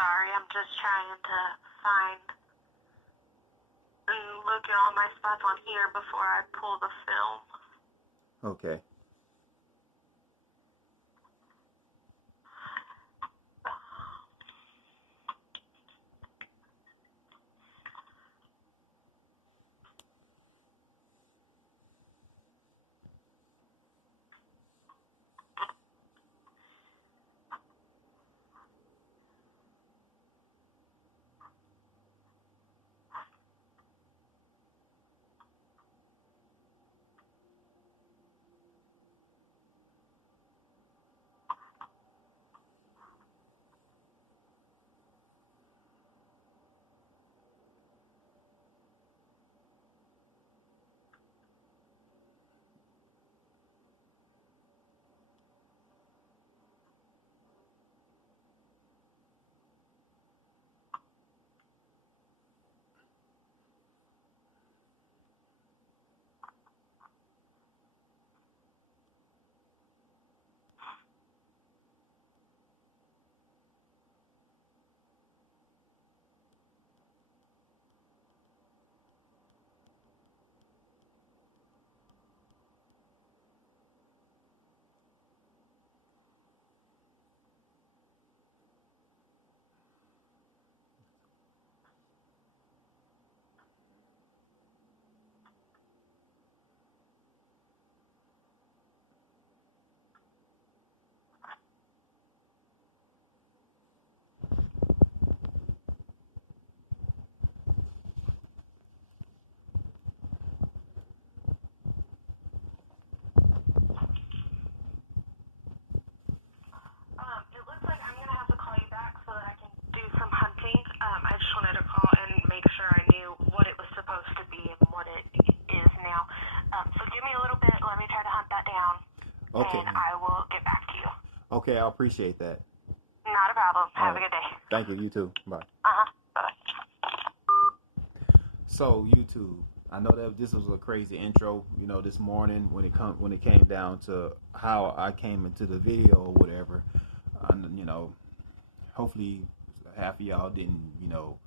sorry. I'm just trying to find and look at all my spots on here before I pull the film. Okay. It looks like I'm gonna have to call you back so that I can do some hunting. I just wanted to call and make sure I knew what it was supposed to be and what it is now. So give me a little bit. Let me try to hunt that down, Okay. and I will get back to you. Okay, I appreciate that. Not a problem. Have a good day. Thank you. You too. Bye. Bye. So YouTube, I know that this was a crazy intro, you know, this morning when it came down to how I came into the video or whatever. You know, hopefully half of y'all didn't, you know,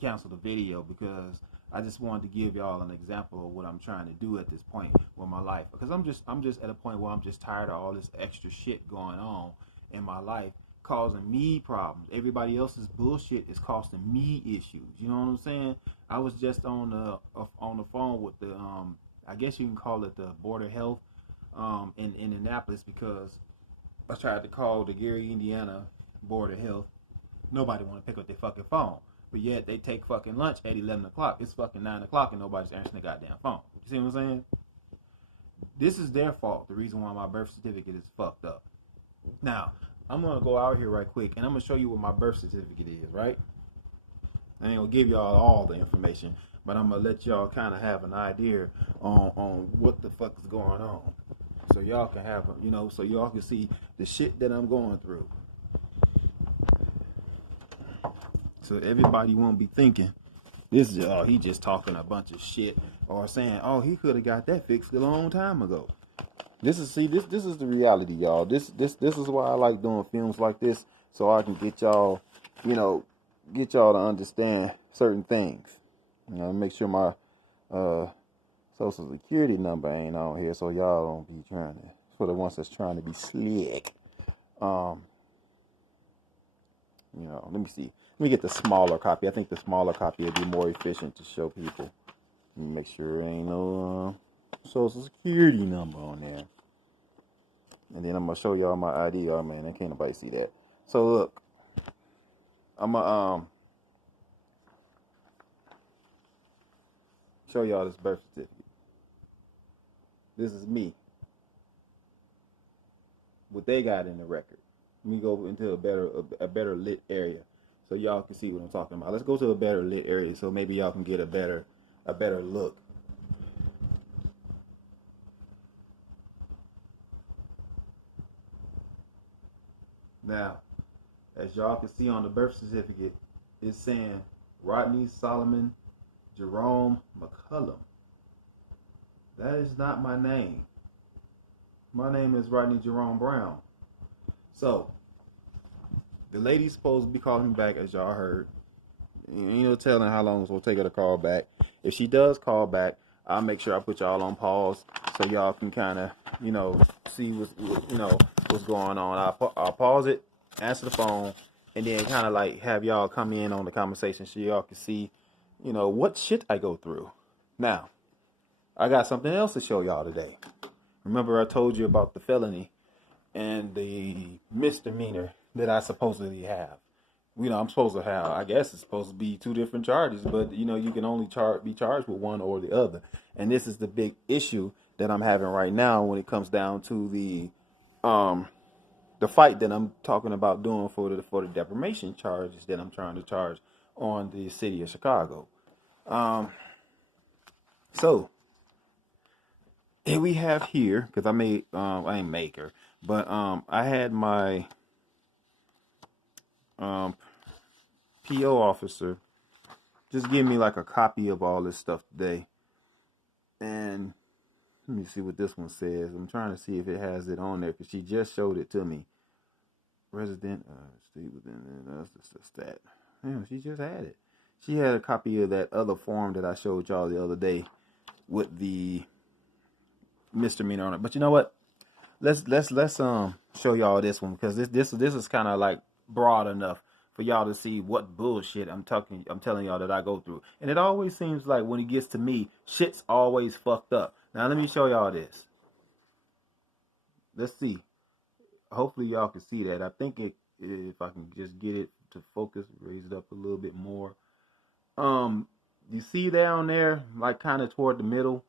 cancel the video, because I just wanted to give y'all an example of what I'm trying to do at this point with my life, because I'm just at a point where I'm just tired of all this extra shit going on in my life, causing me problems. Everybody else's bullshit is costing me issues. You know what I'm saying? I was just on the phone with the I guess you can call it the Board of Health in Indianapolis, because I tried to call the Gary, Indiana Board of Health. Nobody want to pick up their fucking phone, but yet they take fucking lunch at 11 o'clock. It's fucking 9 o'clock and nobody's answering the goddamn phone. You see what I'm saying? This is their fault. The reason why my birth certificate is fucked up. Now, I'm going to go out here right quick and I'm going to show you what my birth certificate is, right? I ain't going to give y'all all the information, but I'm going to let y'all kind of have an idea on what the fuck is going on. So y'all can have, you know, so y'all can see the shit that I'm going through. So everybody won't be thinking, this is, oh, he just talking a bunch of shit, or saying, oh, he could have got that fixed a long time ago. This is the reality, y'all. This is why I like doing films like this, so I can get y'all, you know, get y'all to understand certain things. You know, make sure my social security number ain't on here, so y'all don't be trying to, for the ones that's trying to be slick. You know, let me see. Let me get the smaller copy. I think the smaller copy will be more efficient to show people. Let me make sure there ain't no social security number on there. And then I'm gonna show y'all my ID. Oh man, can't nobody see that. So look, I'm gonna show y'all this birth certificate. This is me. What they got in the record. Let me go into a better lit area so y'all can see what I'm talking about. Let's go to a better lit area so maybe y'all can get a better look. Now, as y'all can see on the birth certificate, it's saying Rodney Solomon Jerome McCullum. That is not my name. My name is Rodney Jerome Brown. So, The lady's supposed to be calling me back, as y'all heard. Ain't no telling how long it's gonna take her to call back. If she does call back, I'll make sure I put y'all on pause so y'all can kind of, see what's going on. I'll pause it, answer the phone, and then kind of like have y'all come in on the conversation so y'all can see, what shit I go through. Now, I got something else to show y'all today. Remember I told you about the felony and the misdemeanor that I supposedly have. I'm supposed to have, I guess it's supposed to be two different charges, but you can only be charged with one or the other. And this is the big issue that I'm having right now when it comes down to the fight that I'm talking about doing for the defamation charges that I'm trying to charge on the city of Chicago. So we have here, because I ain't make her, but I had my PO officer just give me like a copy of all this stuff today. And let me see what this one says. I'm trying to see if it has it on there because she just showed it to me. Resident, stay within, that's the stat. Yeah, she just had it. She had a copy of that other form that I showed y'all the other day with the misdemeanor on it. But you know what? Let's show y'all this one because this is kind of like broad enough for y'all to see what bullshit I'm telling y'all that I go through. And it always seems like when it gets to me, shit's always fucked up. Now let me show y'all this. Let's see. Hopefully y'all can see that. I think if I can just get it to focus, raise it up a little bit more. You see down there, like kind of toward the middle,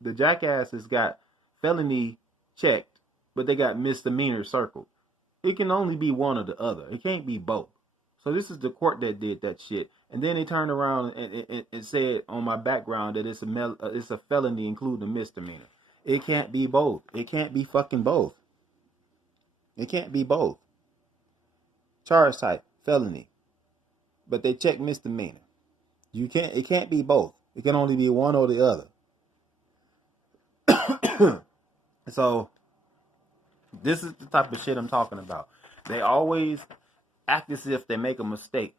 the jackasses got felony checked, but they got misdemeanor circled. It can only be one or the other. It can't be both. So this is the court that did that shit. And then they turned around and said on my background that it's a felony including a misdemeanor. It can't be both. It can't be fucking both. It can't be both. Charge type, felony. But they check misdemeanor. It can't be both. It can only be one or the other. So this is the type of shit I'm talking about. They always act as if they make a mistake.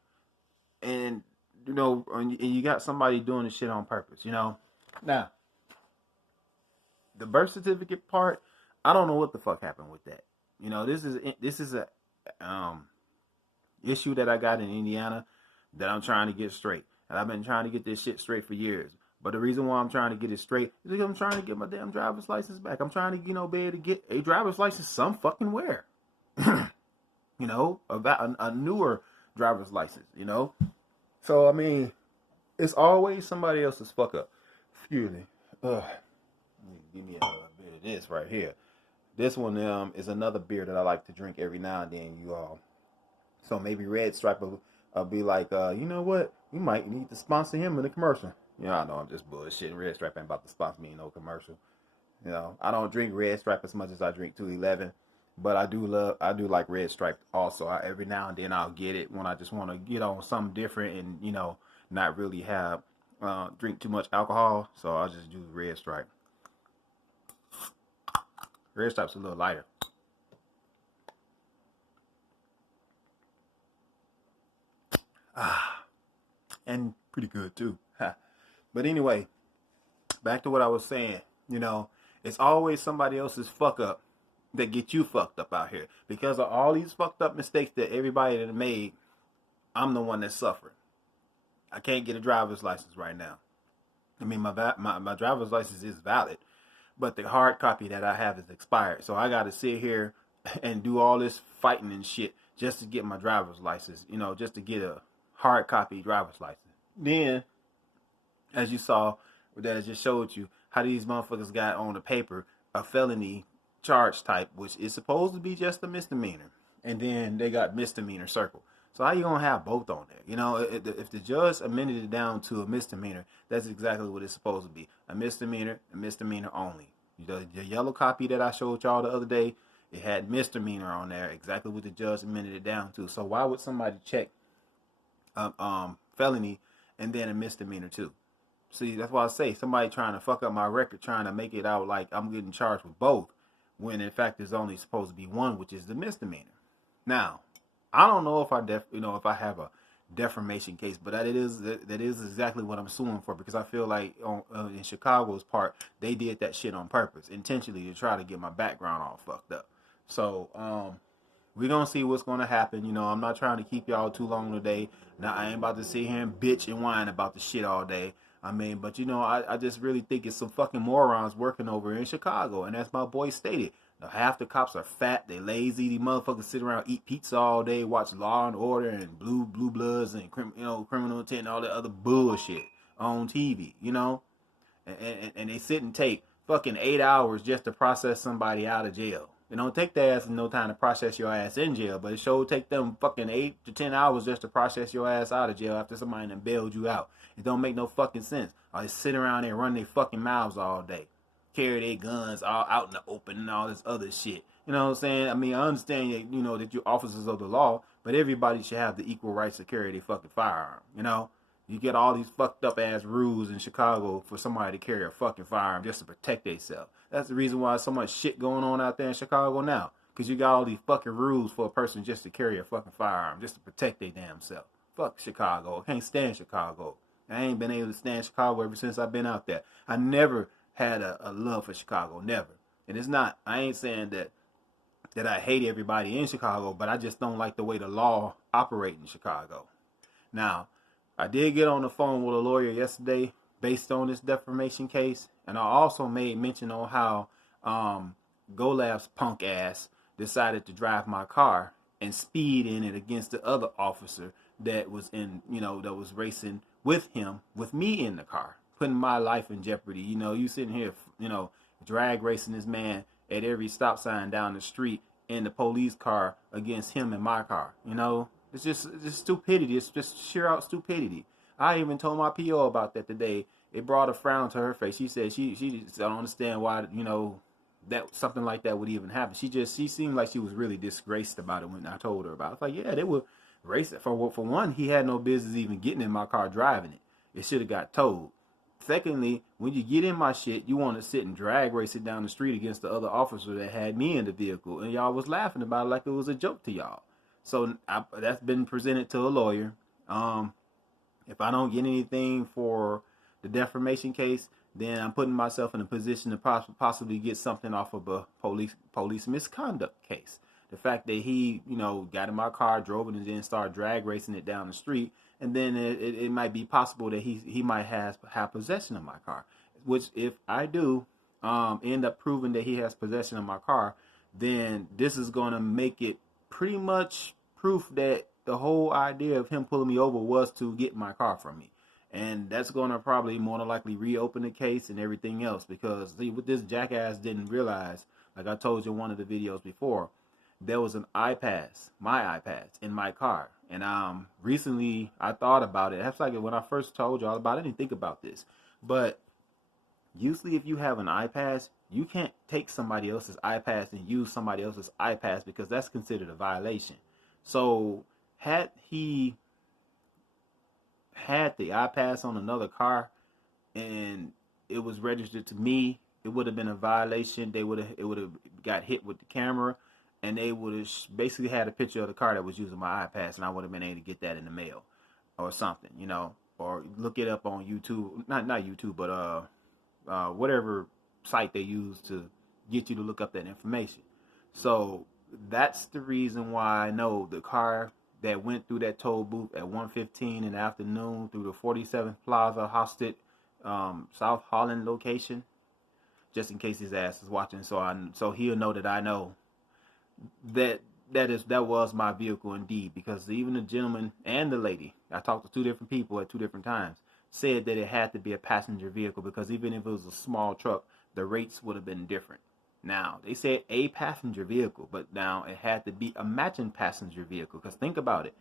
And you got somebody doing the shit on purpose, Now, the birth certificate part, I don't know what the fuck happened with that. This is a issue that I got in Indiana that I'm trying to get straight. And I've been trying to get this shit straight for years. But the reason why I'm trying to get it straight is because I'm trying to get my damn driver's license back. I'm trying to, be able to get a driver's license some fucking where. A newer driver's license, So, I mean, it's always somebody else's fuck up. Excuse me. Give me a bit of this right here. This one is another beer that I like to drink every now and then, you all. So maybe Red Stripe will be like, you know what? We might need to sponsor him in a commercial. Yeah, I know I'm just bullshitting. Red Stripe ain't about to sponsor me in no commercial. I don't drink Red Stripe as much as I drink 211, but I do like Red Stripe also. Every now and then I'll get it when I just want to get on something different and not really have drink too much alcohol. So I'll just do Red Stripe. Red Stripe's a little lighter. And pretty good too. But anyway, back to what I was saying. It's always somebody else's fuck up that get you fucked up out here. Because of all these fucked up mistakes that everybody that made, I'm the one that's suffering. I can't get a driver's license right now. I mean, my driver's license is valid, but the hard copy that I have is expired. So I got to sit here and do all this fighting and shit just to get my driver's license, just to get a hard copy driver's license. Then, as you saw, that I just showed you, how these motherfuckers got on the paper a felony charge type, which is supposed to be just a misdemeanor. And then they got misdemeanor circle. So how you going to have both on there? If the judge amended it down to a misdemeanor, that's exactly what it's supposed to be. A misdemeanor only. The yellow copy that I showed y'all the other day, it had misdemeanor on there, exactly what the judge amended it down to. So why would somebody check felony and then a misdemeanor too? See, that's why I say somebody trying to fuck up my record, trying to make it out like I'm getting charged with both, when in fact there's only supposed to be one, which is the misdemeanor. Now, I don't know if if I have a defamation case, but that is exactly what I'm suing for, because I feel like in Chicago's part, they did that shit on purpose, intentionally, to try to get my background all fucked up. So we're gonna see what's gonna happen. I'm not trying to keep y'all too long today. Now, I ain't about to sit here and bitch and whine about the shit all day. I mean, but I just really think it's some fucking morons working over in Chicago, and as my boy stated, half the cops are fat, they lazy, these motherfuckers sit around, eat pizza all day, watch Law and Order and Blue Bloods and Criminal Intent and all that other bullshit on TV, and they sit and take fucking 8 hours just to process somebody out of jail. It don't take their ass no time to process your ass in jail, but it sure take them fucking 8 to 10 hours just to process your ass out of jail after somebody done bailed you out. It don't make no fucking sense. Or they sit around there and run their fucking mouths all day, carry their guns all out in the open and all this other shit. You know what I'm saying? I mean, I understand that you're officers of the law, but everybody should have the equal rights to carry their fucking firearm. You get all these fucked up ass rules in Chicago for somebody to carry a fucking firearm just to protect themselves. That's the reason why so much shit going on out there in Chicago now. Because you got all these fucking rules for a person just to carry a fucking firearm, just to protect their damn self. Fuck Chicago. I can't stand Chicago. I ain't been able to stand Chicago ever since I've been out there. I never had a love for Chicago. Never. And it's not, I ain't saying that I hate everybody in Chicago, but I just don't like the way the law operates in Chicago. Now, I did get on the phone with a lawyer yesterday based on this defamation case, and I also made mention on how Golab's punk ass decided to drive my car and speed in it against the other officer that was that was racing with him, with me in the car, putting my life in jeopardy. You sitting here, drag racing this man at every stop sign down the street in the police car against him in my car. It's just stupidity. It's just sheer out stupidity. I even told my PO about that today. It brought a frown to her face. She said she just don't understand why that something like that would even happen. She seemed like she was really disgraced about it when I told her about it. I was like, yeah, they were racing. For one, he had no business even getting in my car driving it. It should have got towed. Secondly, when you get in my shit, you want to sit and drag race it down the street against the other officer that had me in the vehicle, and y'all was laughing about it like it was a joke to y'all. So that's been presented to a lawyer. If I don't get anything for the defamation case, then I'm putting myself in a position to possibly get something off of a police misconduct case. The fact that he, got in my car, drove it, and then started drag racing it down the street, and then it might be possible that he might have possession of my car. Which, if I do end up proving that he has possession of my car, then this is going to make it pretty much proof that the whole idea of him pulling me over was to get my car from me. And that's going to probably more than likely reopen the case and everything else, because what this jackass didn't realize, like I told you in one of the videos before, there was an iPass, my iPads, in my car. And recently I thought about it. That's like when I first told y'all about it, I didn't think about this. But usually if you have an iPass, you can't take somebody else's iPass and use somebody else's iPass, because that's considered a violation. So had he had the iPass on another car and it was registered to me, it would have been a violation. It would have got hit with the camera, and they would have basically had a picture of the car that was using my iPass, and I would have been able to get that in the mail or something, or look it up on YouTube. Not YouTube, but whatever site they use to get you to look up that information. So that's the reason why I know the car that went through that toll booth at 1:15 in the afternoon through the 47th Plaza Hosted South Holland location, just in case his ass is watching, so he'll know that I know that was my vehicle indeed, because even the gentleman and the lady, I talked to two different people at two different times, said that it had to be a passenger vehicle, because even if it was a small truck, the rates would have been different. Now, they said a passenger vehicle, but now it had to be a matching passenger vehicle, because think about it.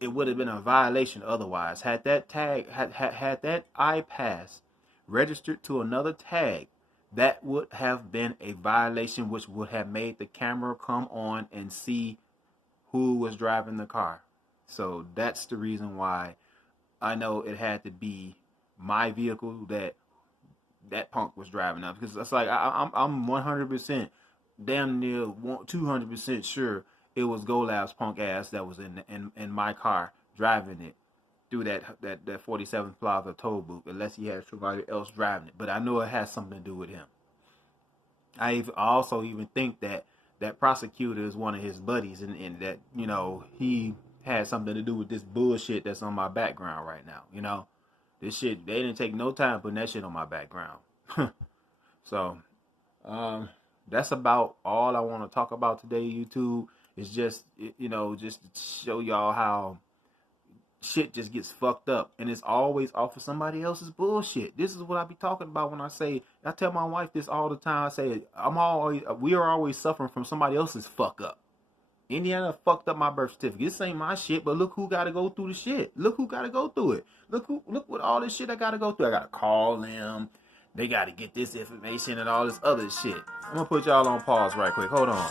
It would have been a violation otherwise. Had that tag, had that iPass registered to another tag, that would have been a violation, which would have made the camera come on and see who was driving the car. So that's the reason why I know it had to be my vehicle that punk was driving up, because it's like I'm 100% damn near 200% sure it was Golab's punk ass that was in my car driving it through that 47th Plaza toll booth, unless he had somebody else driving it. But I know it has something to do with him. I also even think that prosecutor is one of his buddies, and that, you know, he had something to do with this bullshit that's on my background right now. You know, this shit, they didn't take no time putting that shit on my background. So, that's about all I want to talk about today, YouTube. It's just, you know, just to show y'all how shit just gets fucked up, and it's always off of somebody else's bullshit. This is what I be talking about when I tell my wife this all the time. I say we are always suffering from somebody else's fuck up. Indiana fucked up my birth certificate. This ain't my shit, but look who got to go through the shit. Look who got to go through it. Look what all this shit I got to go through. I got to call them. They got to get this information and all this other shit. I'm gonna put y'all on pause right quick. Hold on.